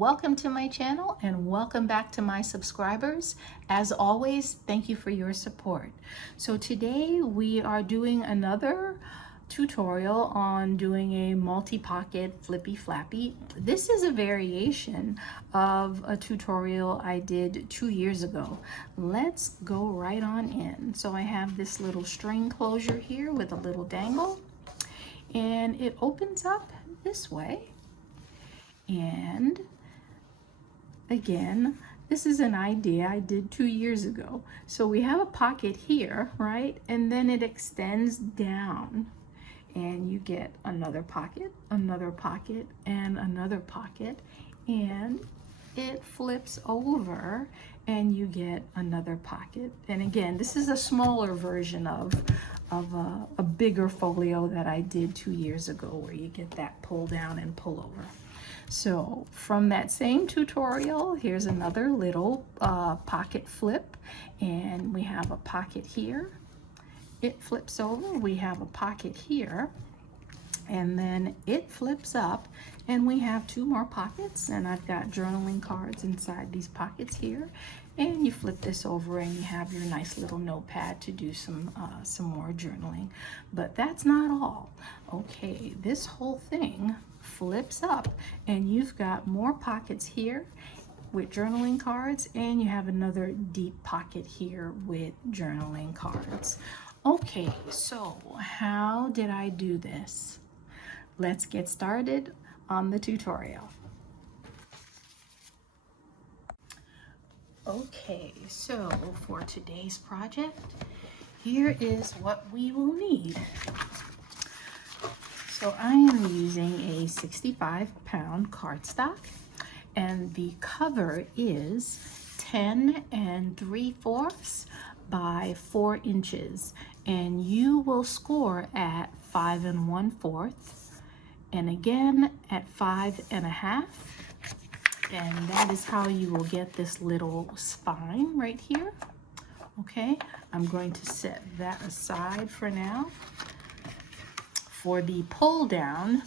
Welcome to my channel and welcome back to my subscribers. As always, thank you for your support. So today we are doing another tutorial on doing a multi-pocket flippy flappy. This is a variation of a tutorial I did 2 years ago. Let's go right on in. So I have this little string closure here with a little dangle, and it opens up this way. And again, this is an idea I did 2 years ago. So we have a pocket here, right? And then it extends down and you get another pocket, and another pocket. And it flips over and you get another pocket. And again, this is a smaller version of a bigger folio that I did 2 years ago where you get that pull down and pull over. So from that same tutorial, here's another little pocket flip, and we have a pocket here. It flips over, we have a pocket here, and then it flips up, and we have 2 more pockets, and I've got journaling cards inside these pockets here. And you flip this over and you have your nice little notepad to do some more journaling. But that's not all. Okay, this whole thing flips up and you've got more pockets here with journaling cards, and you have another deep pocket here with journaling cards. Okay, so how did I do this? Let's get started on the tutorial. Okay, so for today's project, here is what we will need. So I am using a 65-pound cardstock, and the cover is 10 3/4 by 4 inches, and you will score at 5 1/4, and again at 5 1/2. And that is how you will get this little spine right here. Okay, I'm going to set that aside for now. For the pull down,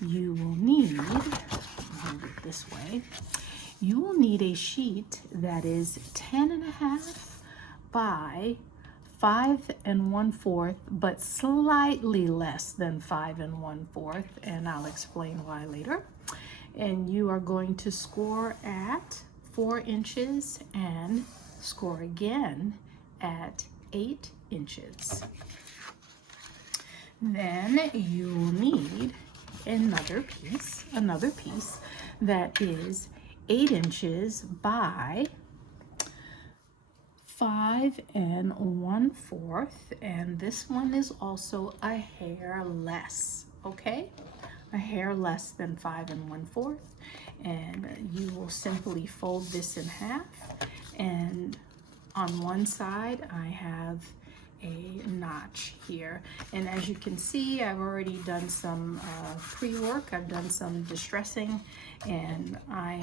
you will need, move it this way, you will need a sheet that is 10 1/2 by 5 1/4, but slightly less than 5 1/4, and I'll explain why later. And you are going to score at 4 inches and score again at 8 inches. Then you will need another piece that is 8 inches by 5 1/4, and this one is also a hair less, okay? A hair less than 5 1/4, and you will simply fold this in half, and on one side I have a notch here, and as you can see, I've already done some pre-work. I've done some distressing, and I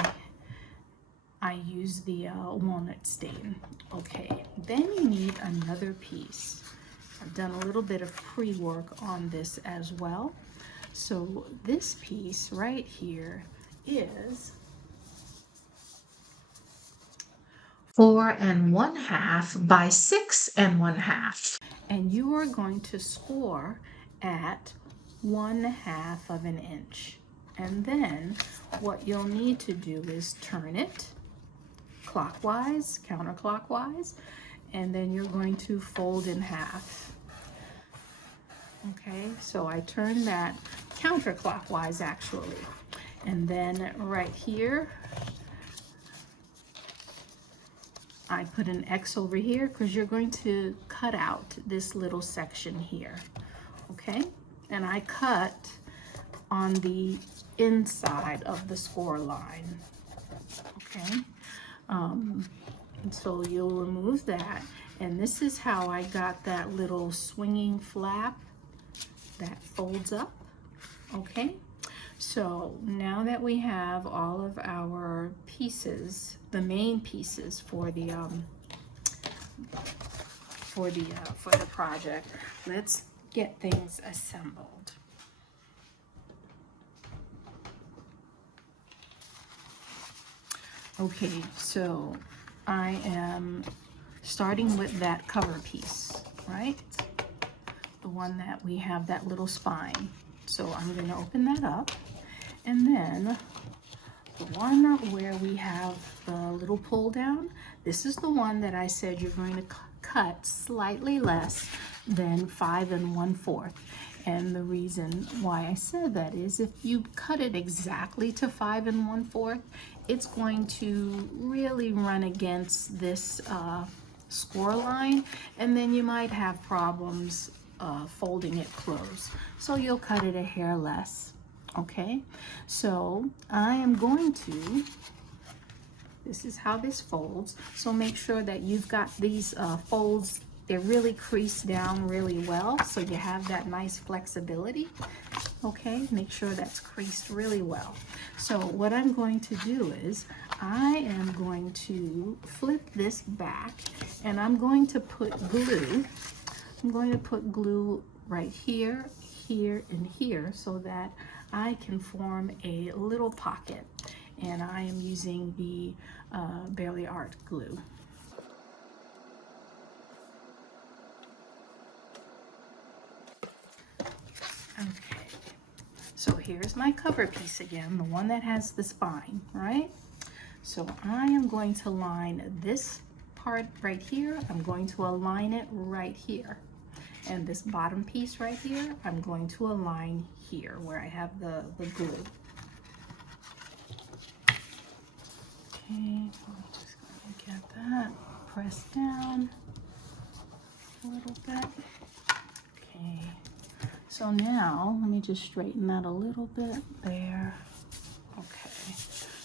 use the walnut stain. Okay, then you need another piece. I've done a little bit of pre-work on this as well. So this piece right here is 4 1/2 by 6 1/2, and you are going to score at 1/2 of an inch. And then what you'll need to do is turn it clockwise, counterclockwise, and then you're going to fold in half. Okay, so I turn that counterclockwise actually, and then right here I put an X over here because you're going to cut out this little section here. Okay, and I cut on the inside of the score line. Okay, and so you'll remove that, and this is how I got that little swinging flap that folds up. Okay, so now that we have all of our pieces, the main pieces for the project, let's get things assembled. Okay, so I am starting with that cover piece, right? The one that we have that little spine. So I'm going to open that up, and then the one where we have the little pull down, this is the one that I said you're going to cut slightly less than 5 1/4. And the reason why I said that is if you cut it exactly to 5 1/4, it's going to really run against this score line, and then you might have problems folding it close. So you'll cut it a hair less. Okay, so I am going to, this is how this folds. So make sure that you've got these folds, they're really creased down really well, so you have that nice flexibility. Okay, make sure that's creased really well. So what I'm going to do is I am going to flip this back, and I'm going to put glue. I'm going to put glue right here, here, and here, so that I can form a little pocket. And I am using the Barely Art glue. Okay, so here's my cover piece again, the one that has the spine, right? So I am going to line this part right here. I'm going to align it right here. And this bottom piece right here, I'm going to align here where I have the glue. Okay, I'm just going to get that pressed down a little bit. Okay, so now let me just straighten that a little bit there. Okay,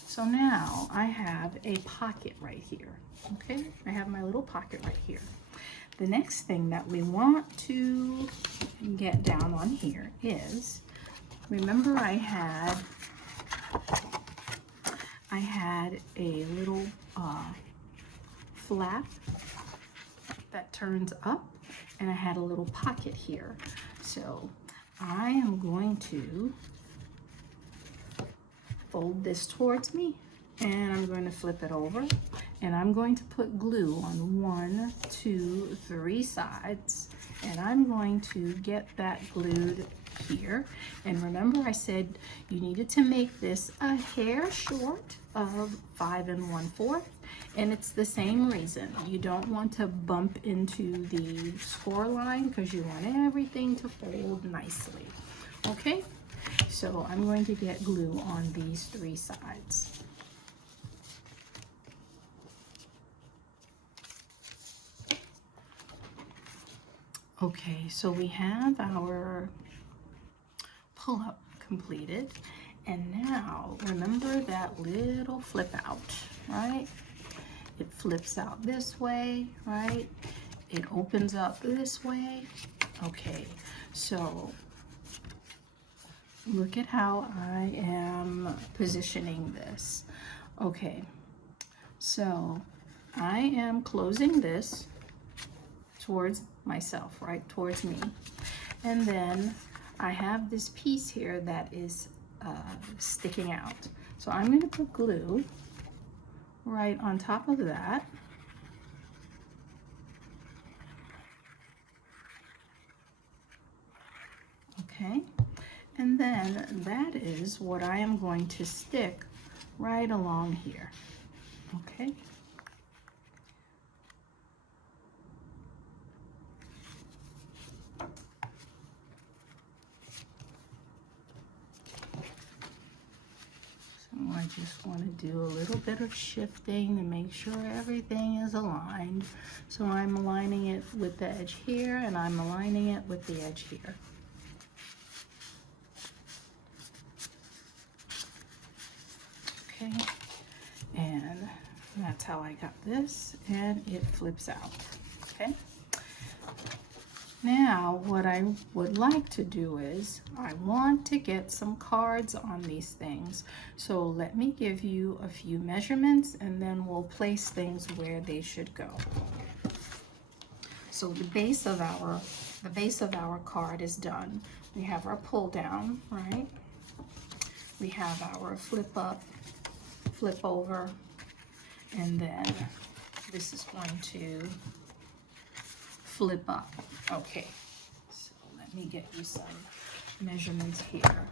so now I have a pocket right here. Okay, I have my little pocket right here. The next thing that we want to get down on here is, remember I had a little flap that turns up, and I had a little pocket here. So I am going to fold this towards me, and I'm going to flip it over, and I'm going to put glue on 1, 2, 3 sides, and I'm going to get that glued here. And remember I said you needed to make this a hair short of 5 1/4, and it's the same reason. You don't want to bump into the score line because you want everything to fold nicely. Okay, so I'm going to get glue on these 3 sides. Okay, so we have our pull-up completed, and now remember that little flip out, right? It flips out this way, right? It opens up this way. Okay, so look at how I am positioning this. Okay, so I am closing this towards myself, right, towards me. And then I have this piece here that is sticking out. So I'm going to put glue right on top of that. Okay, and then that is what I am going to stick right along here. Okay. I just want to do a little bit of shifting to make sure everything is aligned. So I'm aligning it with the edge here, and I'm aligning it with the edge here. Okay, and that's how I got this, and it flips out. Okay. Now, what I would like to do is, I want to get some cards on these things. So let me give you a few measurements, and then we'll place things where they should go. So the base of our card is done. We have our pull down, right? We have our flip up, flip over, and then this is going to flip up. Okay, so let me get you some measurements here.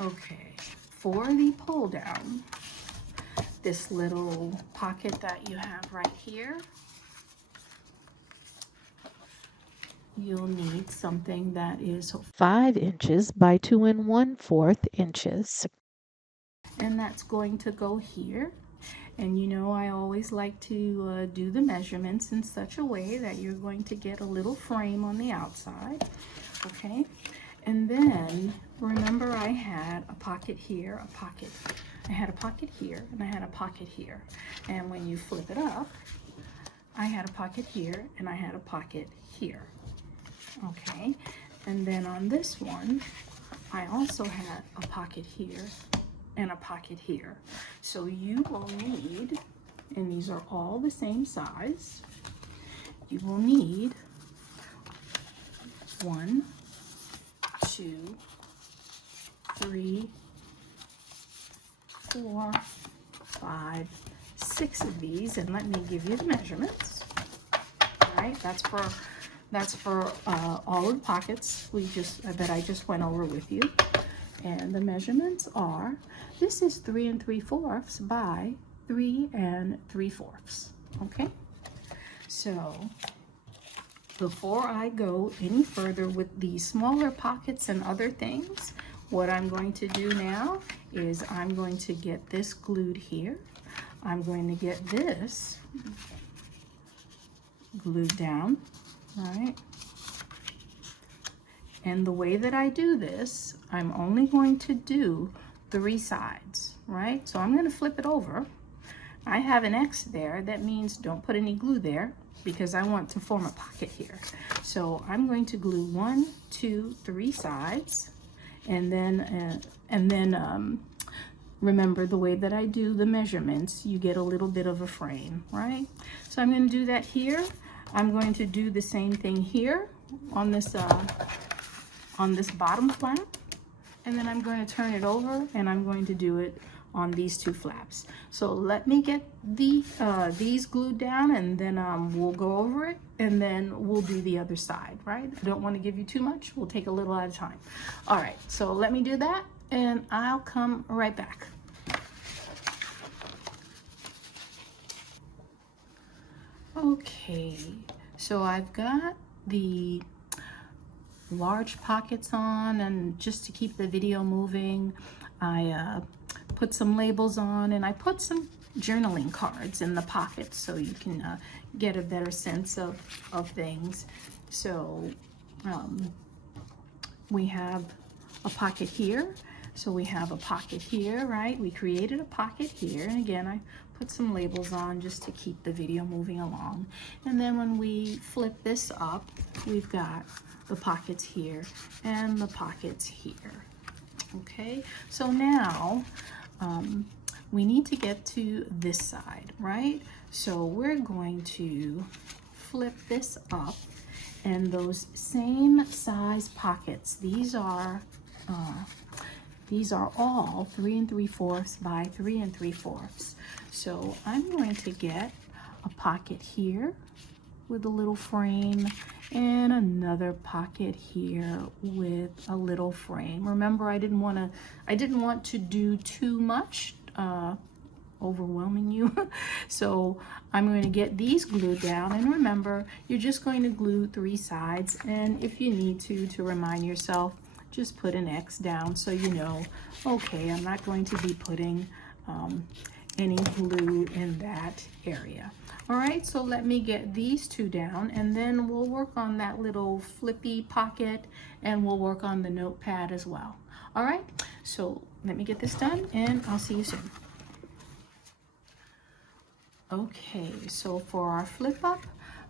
Okay, for the pull down, this little pocket that you have right here, you'll need something that is 5 inches by 2 1/4 inches. And that's going to go here. And you know, I always like to do the measurements in such a way that you're going to get a little frame on the outside. Okay, and then remember I had a pocket here, I had a pocket here, and I had a pocket here. And when you flip it up, I had a pocket here and I had a pocket here. Okay, and then on this one, I also had a pocket here and a pocket here. So you will need, and these are all the same size, you will need 1, 2, 3, 4, 5, 6 of these, and let me give you the measurements. All right, that's for all of the pockets that I just went over with you. And the measurements are, this is 3 3/4 by 3 3/4. Okay, so before I go any further with these smaller pockets and other things, what I'm going to do now is I'm going to get this glued here. I'm going to get this glued down, all right? And the way that I do this, I'm only going to do 3 sides, right? So I'm going to flip it over. I have an X there. That means don't put any glue there because I want to form a pocket here. So I'm going to glue 1, 2, 3 sides, and then remember the way that I do the measurements, you get a little bit of a frame, right? So I'm going to do that here. I'm going to do the same thing here on this bottom flap, and then I'm going to turn it over and I'm going to do it on these 2 flaps. So let me get these glued down, and then we'll go over it, and then we'll do the other side, right? I don't want to give you too much. We'll take a little at a time. All right, so let me do that and I'll come right back. Okay, so I've got the large pockets on, and just to keep the video moving, I put some labels on, and I put some journaling cards in the pockets so you can get a better sense of things. So we have a pocket here, so we have a pocket here, right? We created a pocket here, and again I put some labels on just to keep the video moving along. And then when we flip this up, we've got the pockets here and the pockets here. Okay, so now we need to get to this side, right? So we're going to flip this up, and those same size pockets, these are all 3 3/4 by 3 3/4. So I'm going to get a pocket here with a little frame, and another pocket here with a little frame. Remember, I didn't want to do too much, overwhelming you. So I'm going to get these glued down, and remember, you're just going to glue 3 sides, and if you need to remind yourself, just put an X down so you know, okay, I'm not going to be putting any glue in that area. All right, so let me get these 2 down, and then we'll work on that little flippy pocket, and we'll work on the notepad as well. All right, so let me get this done, and I'll see you soon. Okay, so for our flip up,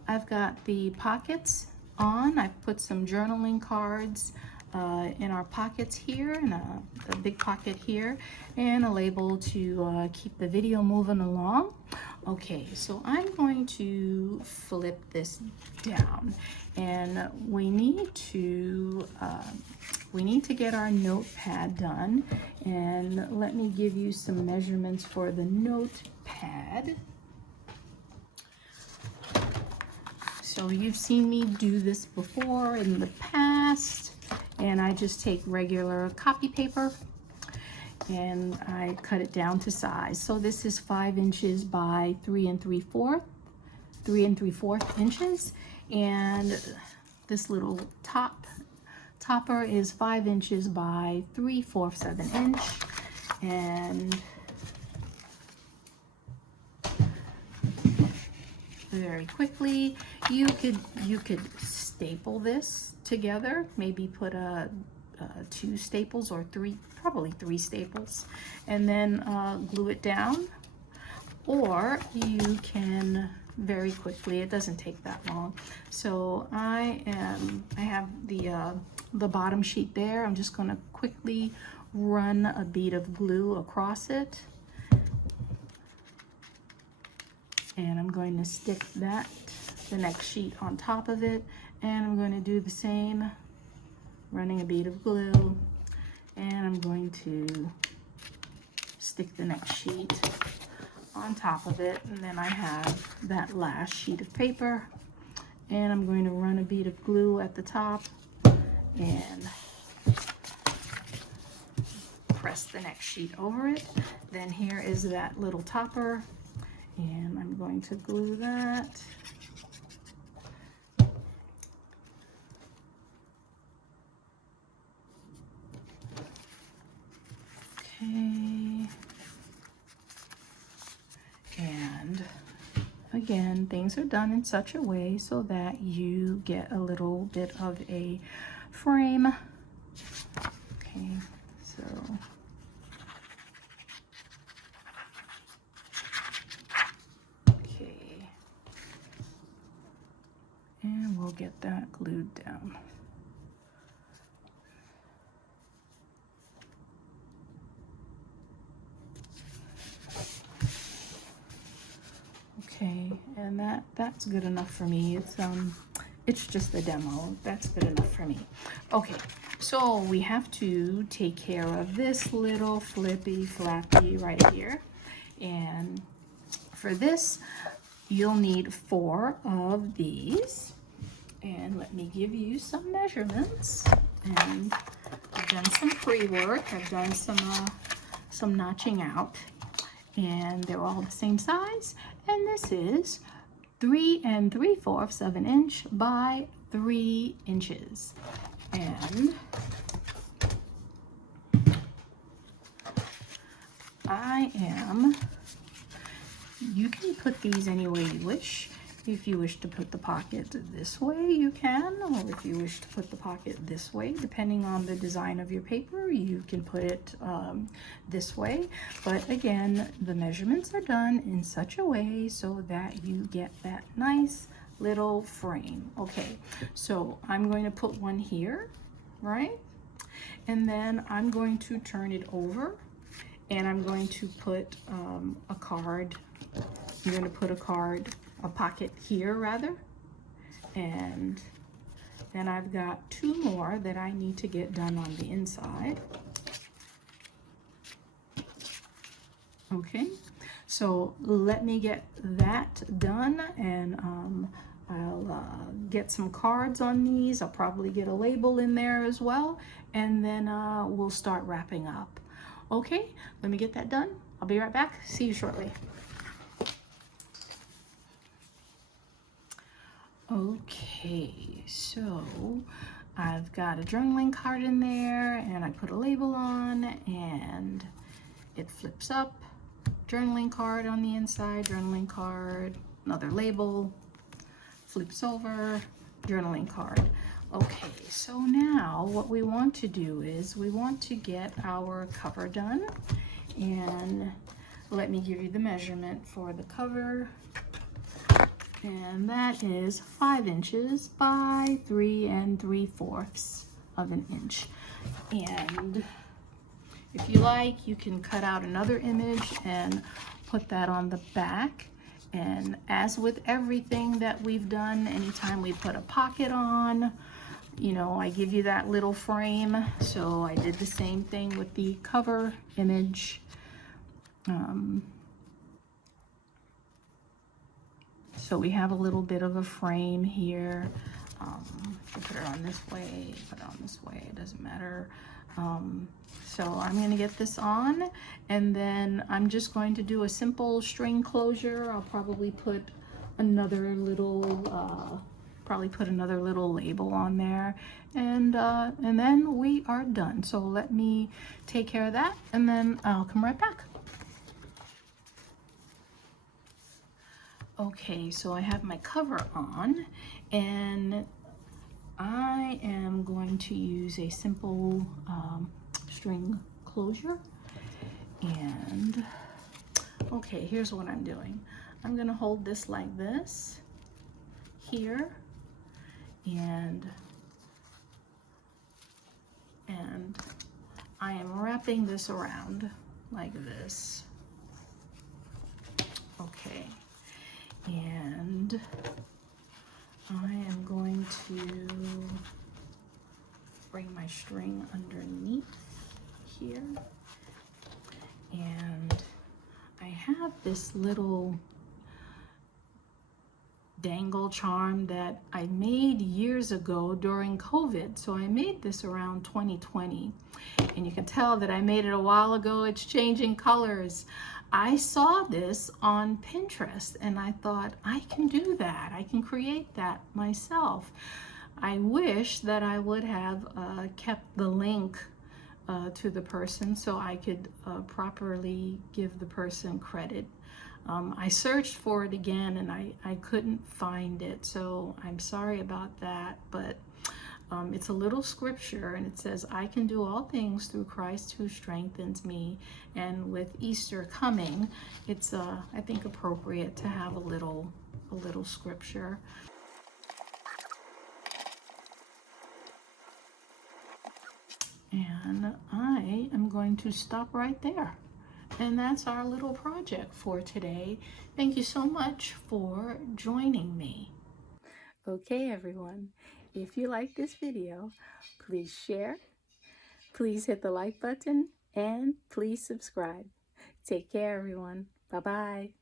I've got the pockets on. I've put some journaling cards in our pockets here, and a big pocket here, and a label to keep the video moving along. Okay, so I'm going to flip this down, and we need to get our notepad done. And let me give you some measurements for the notepad. So you've seen me do this before in the past, and I just take regular copy paper and I cut it down to size. So this is 5 inches by 3 3/4 inches, and this little topper is 5 inches by 3/4 of an inch. And very quickly, you could staple this together, maybe put two staples or three, probably 3 staples, and then glue it down. Or you can very quickly, it doesn't take that long. So I have the bottom sheet there. I'm just going to quickly run a bead of glue across it, and I'm going to stick the next sheet on top of it, and I'm going to do the same, running a bead of glue, and I'm going to stick the next sheet on top of it. And then I have that last sheet of paper, and I'm going to run a bead of glue at the top and press the next sheet over it. Then here is that little topper, and I'm going to glue that. Okay. And again, things are done in such a way so that you get a little bit of a frame. Okay, so okay, and we'll get that glued down. Okay, and that's good enough for me. It's just a demo. That's good enough for me. Okay, so we have to take care of this little flippy flappy right here. And for this, you'll need 4 of these. And let me give you some measurements. And I've done some pre-work. I've done some notching out, and they're all the same size. And this is 3 3/4 of an inch by 3 inches. And you can put these any way you wish. If you wish to put the pocket this way, you can, or if you wish to put the pocket this way, depending on the design of your paper, you can put it this way. But again, the measurements are done in such a way so that you get that nice little frame. Okay, so I'm going to put one here, right? And then I'm going to turn it over, and I'm going to put a card. I'm going to put a pocket here rather, and then I've got 2 more that I need to get done on the inside. Okay, so let me get that done, and I'll get some cards on these. I'll probably get a label in there as well, and then we'll start wrapping up. Okay, let me get that done. I'll be right back. See you shortly. Okay, so I've got a journaling card in there, and I put a label on, and it flips up. Journaling card on the inside, journaling card, another label, flips over, journaling card. Okay, so now what we want to do is we want to get our cover done, and let me give you the measurement for the cover. And that is 5 inches by 3 3/4 of an inch. And if you like, you can cut out another image and put that on the back. And as with everything that we've done, anytime we put a pocket on, you know, I give you that little frame. So I did the same thing with the cover image. So we have a little bit of a frame here. You put it on this way, put it on this way, it doesn't matter. So I'm going to get this on, and then I'm just going to do a simple string closure. I'll probably put another little label on there, and then we are done. So let me take care of that, and then I'll come right back. Okay, so I have my cover on, and I am going to use a simple string closure. And okay, here's what I'm doing. I'm gonna hold this like this here, and I am wrapping this around like this. Okay, and I am going to bring my string underneath here, and I have this little dangle charm that I made years ago during COVID. So I made this around 2020, and you can tell that I made it a while ago. It's changing colors. I saw this on Pinterest and I thought, I can do that. I can create that myself. I wish that I would have kept the link to the person so I could properly give the person credit. I searched for it again and I couldn't find it, so I'm sorry about that, but it's a little scripture, and it says, I can do all things through Christ who strengthens me. And with Easter coming, it's I think appropriate to have a little scripture. And I am going to stop right there. And that's our little project for today. Thank you so much for joining me. Okay, everyone, if you like this video, please share, please hit the like button, and please subscribe. Take care, everyone. Bye-bye.